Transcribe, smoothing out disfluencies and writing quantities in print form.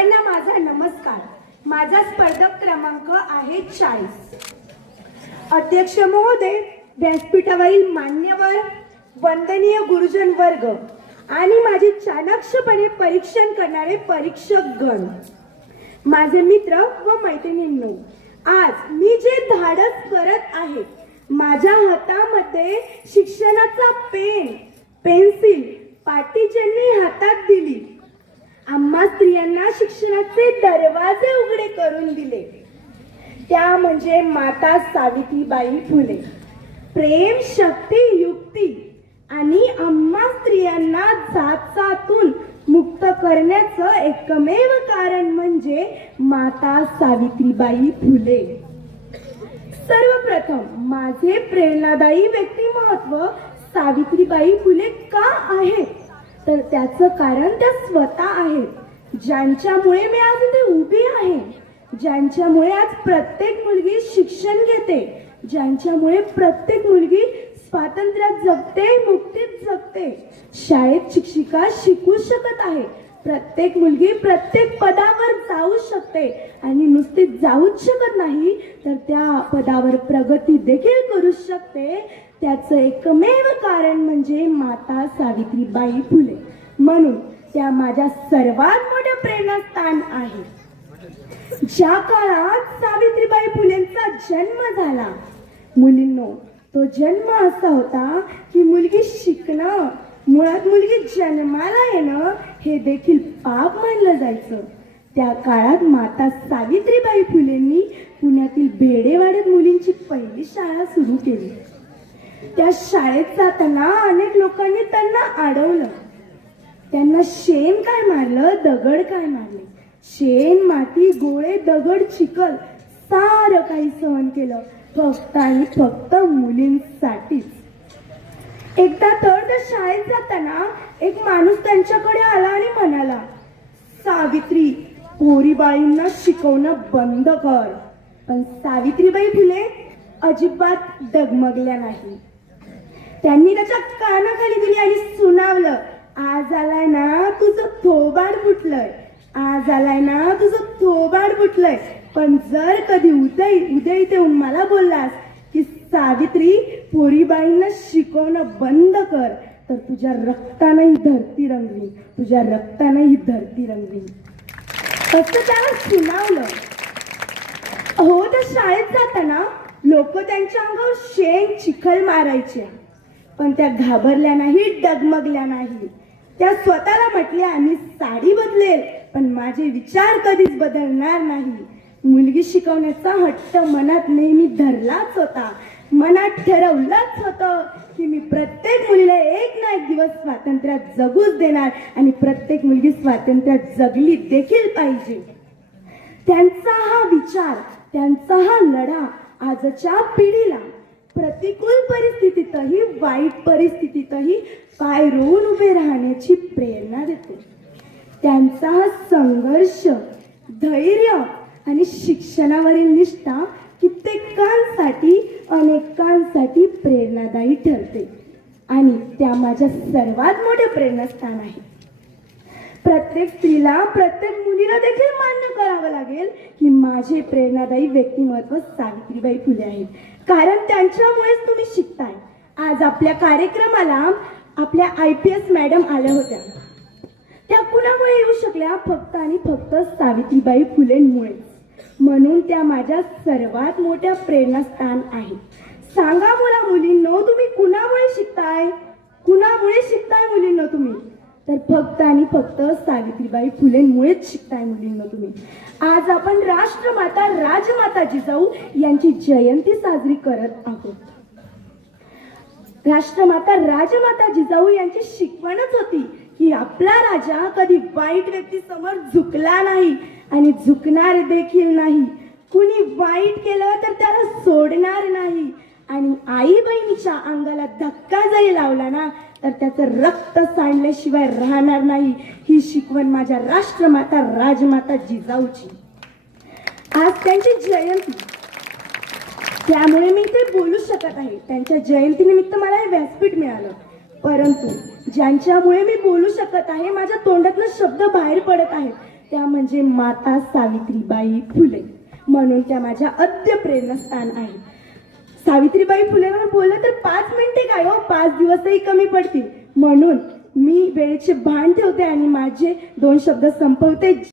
सर्वांना माझा नमस्कार. माझा स्पर्धक क्रमांक आहे 40. अध्यक्ष महोदय, व्यासपीठावरील मान्यवर, वंदनीय गुरुजन वर्ग आणि माझे चाणाक्षपणे परीक्षण करणारे परीक्षक गण, माझे मित्र व मैत्रिणींनो, आज मी जे धाडस करत आहे, माझ्या हातामध्ये शिक्षणाचा पेन, पेन्सिल, पाटी ज्यांनी हातात दिली, आम्हा स्त्रियांना शिक्षणाचे दरवाजे उघडे करून दिले, त्या म्हणजे माता सावित्रीबाई फुले. प्रेम, शक्ती, युक्ती आणि आम्हा स्त्रियांना जाचातून मुक्त करण्याचं एकमेव कारण म्हणजे माता सावित्रीबाई फुले. सर्वप्रथम माझे प्रेरणादायी व्यक्तिमत्व सावित्रीबाई फुले का आहेत, तर त्याचं कारण त्या स्वतः आहेत, ज्यांच्यामुळे मी आज इथे उभी आहे, ज्यांच्यामुळे आज प्रत्येक मुलगी शिक्षण घेते, ज्यांच्यामुळे प्रत्येक मुलगी स्वातंत्र्यात जगते, मुक्तीत जगते. शाळेत शिक्षिका शिकू शकत आहे, प्रत्येक मुलगी प्रत्येक पदावर जाऊ शकते आणि नुसती जाऊच शकत नाही तर त्या पदावर प्रगती देखील करू शकते. त्याचं एकमेव कारण म्हणजे माता सावित्रीबाई फुले. म्हणून त्या माझ्या सर्वात मोठे प्रेरणास्थान आहे. ज्या काळात सावित्रीबाई फुलेंचा जन्म झाला, मुलींनो, तो जन्म असा होता की मुलगी शिकणं, मुळात मुलगी जन्माला येणं हे देखील पाप मानलं जायचं. त्या काळात माता सावित्रीबाई फुलेंनी पुण्यातील भेडेवाड्यात मुलींची पहिली शाळा सुरू केली. त्या शाळेत जाताना अनेक लोकांनी त्यांना अडवलं. त्यांना शेण काय मारलं, दगड काय मारले, शेण, माती, गोळे, दगड, चिखल सारं काही सहन केलं, फक्त आणि फक्त मुलींसाठीच. एकदा तर त्या शाळेत जाताना एक माणूस त्यांच्याकडे आला आणि म्हणाला, सावित्री, पोरीबाईंना शिकवणं बंद कर. पण सावित्रीबाई फुले अजिबात डगमगल्या नाही. त्यांनी त्याच्या कानाखाली दिली आणि सुनावलं, आज आलाय ना तुझं थोबाड फुटलंय, आज आलाय ना तुझं थोबाड फुटलंय. पण जर कधी उद्या इथे येऊन मला बोललास की सावित्री, पोरीबाईंना शिकवणं बंद कर, तर तुझ्या रक्तानं ही धरती रंगवी, तुझ्या रक्तानं ही धरती रंगवी. असं त्याला सुनावलं. हो, त्या शाळेत जाताना लोक त्यांच्या अंगावर शेण, चिखल मारायचे, पण त्या घाबरल्या नाही, डगमगल्या नाही. त्या स्वतःला म्हटल्या, मी साडी बदलेल पण माझे विचार कधीच बदलणार नाही. मुलगी शिकवण्याचा हट्ट मनात नेहमी धरलाच होता. मनात ठरवलंच होतं की मी प्रत्येक मुलीला एक ना एक दिवस स्वातंत्र्यात जगूच देणार आणि प्रत्येक मुलगी स्वातंत्र्यात जगली देखील पाहिजे. त्यांचा हा विचार, त्यांचा हा लढा आजच्या पिढीला प्रतिकूल परिस्थितीतही, वाईट परिस्थितीतही पाय रोवून उभे राहण्याची प्रेरणा देते. त्यांचा हा संघर्ष, धैर्य आणि शिक्षणावरील निष्ठा कित्येकांसाठी, अनेकांसाठी प्रेरणादायी ठरते आणि त्या माझ्या सर्वात मोठे प्रेरणास्थान आहे. प्रत्येक स्त्रीला, प्रत्येक मुलीला देखील मान्य करावं लागेल की माझे प्रेरणादायी व्यक्तिमत्व सावित्रीबाई फुले आहेत, कारण त्यांच्यामुळेच तुम्ही शिकताय. आज आपल्या कार्यक्रमाला आपल्या IPS मॅडम आल्या होत्या. त्या कुणामुळे येऊ शकल्या? फक्त आणि फक्त सावित्रीबाई फुलेंमुळे. म्हणून त्या माझ्या सर्वात मोठ्या प्रेरणास्थान आहेत. सांगा मला मुलींनो, तुम्ही कुणामुळे शिकताय? कुणामुळे शिकताय मुलींनो तुम्ही? तर फक्त आणि फक्त सावित्रीबाई फुलेंमुळेच शिकताय मुलींनो तुम्ही. आज आपण राष्ट्रमाता, राजमाता जिजाऊ यांची जयंती साजरी करत आहोत. राष्ट्रमाता, राजमाता जिजाऊ यांची शिकवणच होती की आपला राजा कधी वाईट व्यक्तीसमोर झुकला नाही आणि झुकणार देखील नाही. कुणी वाईट केलं तर त्याला सोडणार नाही आणि आई बहिणीच्या अंगाला धक्का जरी लावला ना तर त्याचं रक्त सांडल्याशिवाय राहणार नाही. ही शिकवण माझ्या राष्ट्रमाता, राजमाता जिजाऊची. आज त्यांची जयंती, त्यामुळे मी इथे बोलू शकत आहे. त्यांच्या जयंतीनिमित्त मला हे व्यासपीठ मिळालं. परंतु ज्यांच्यामुळे मी बोलू शकत आहे, माझ्या तोंडातून शब्द बाहेर पडत आहेत, त्या म्हणजे माता सावित्रीबाई फुले. म्हणून त्या माझ्या अद्य प्रेरणास्थान आहे. सावित्रीबाई फुलेवर बोललं तर 5 मिनिटे काय हो, 5 दिवसही कमी पडतील. म्हणून मी वेळेचे भान ठेवते आणि माझे 2 शब्द संपवते.